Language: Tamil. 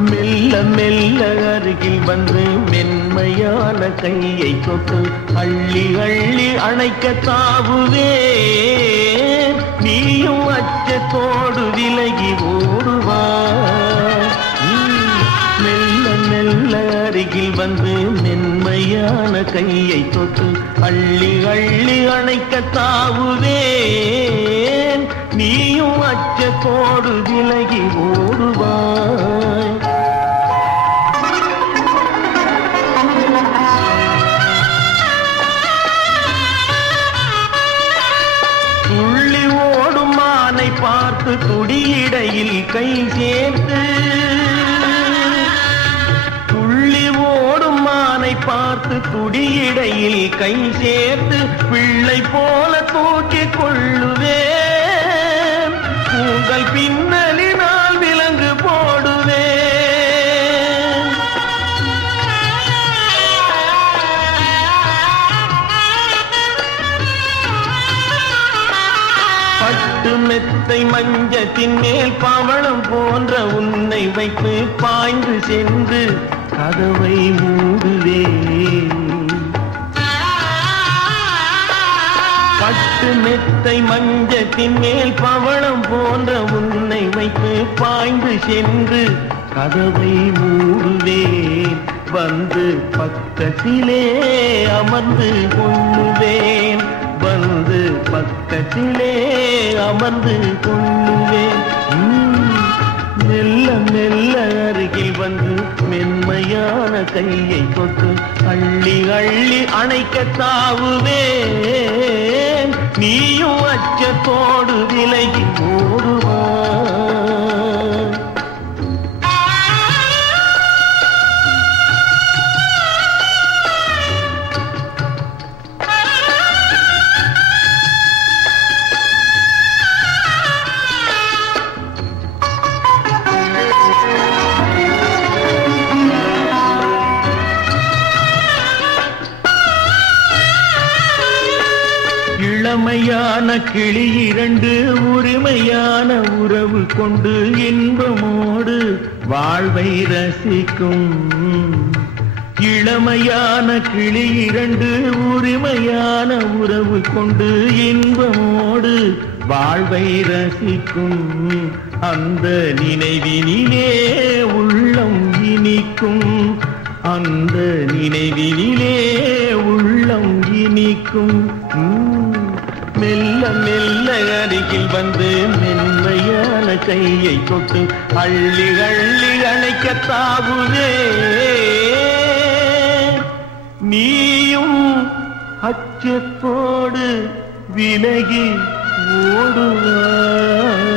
மெல்ல மெல்ல அருகில் வந்து மென்மையான கையை தொட்டு அள்ளி அள்ளி அணைக்க தாவுவே. நீயும் அச்சத்தோடு விலகி ஓடுவாய். மெல்ல மெல்ல அருகில் வந்து மென்மையான கையை தொட்டு அள்ளி அள்ளி அணைக்க தாவுவேன். நீயும் அச்சத்தோடு விலகி ஓடுவாய். துள்ளி ஓடும் மானை பார்த்து துடியிடையில் கை சேர்த்து, துள்ளி ஓடும் மானை பார்த்து துடியிடையில் கை சேர்த்து பிள்ளை போல தூக்கிக் கொள்ளுவேன். உங்கள் பின்னலினால் விலங்கு போடுவேன். பட்டு மெத்தை மஞ்சத்தின் மேல் பவளம் போன்ற உன்னை வைத்து பாய்ந்து சென்று கதவை மூடுவேன். பட்டு மெத்தை மஞ்சத்தின் மேல் பவளம் போன்ற உன்னை வைத்து பாய்ந்து சென்று கதவை மூடுவேன். வந்து பக்கத்திலே அமர்ந்து கொள்ளுவேன். வந்து பக்கத்திலே அமர்ந்து கொள்ளுவேன். மெல்ல மெல்ல அருகில் வந்து மென்மையான கையை தொட்டு அள்ளி அள்ளி அணைக்க தாவுவேன். நீயும் அச்சத்தோடு விலகி ஓடுவாய். இளமையான கிளி இரண்டு உரிமையான உறவு கொண்டு இன்பமோடு வாழ்வை ரசிக்கும். இளமையான கிளி இரண்டு உரிமையான உறவு கொண்டு இன்பமோடு வாழ்வை ரசிக்கும். அந்த நினைவினிலே உள்ளம் இனிக்கும். அந்த நினைவினிலே உள்ளம் இனிக்கும். மெல்ல மெல்ல அருகில் வந்து மென்மையான கையை தொட்டு அள்ளி அள்ளி அணைக்க தாவுவே. நீயும் அச்சத்தோடு விலகி ஓடுவாய்.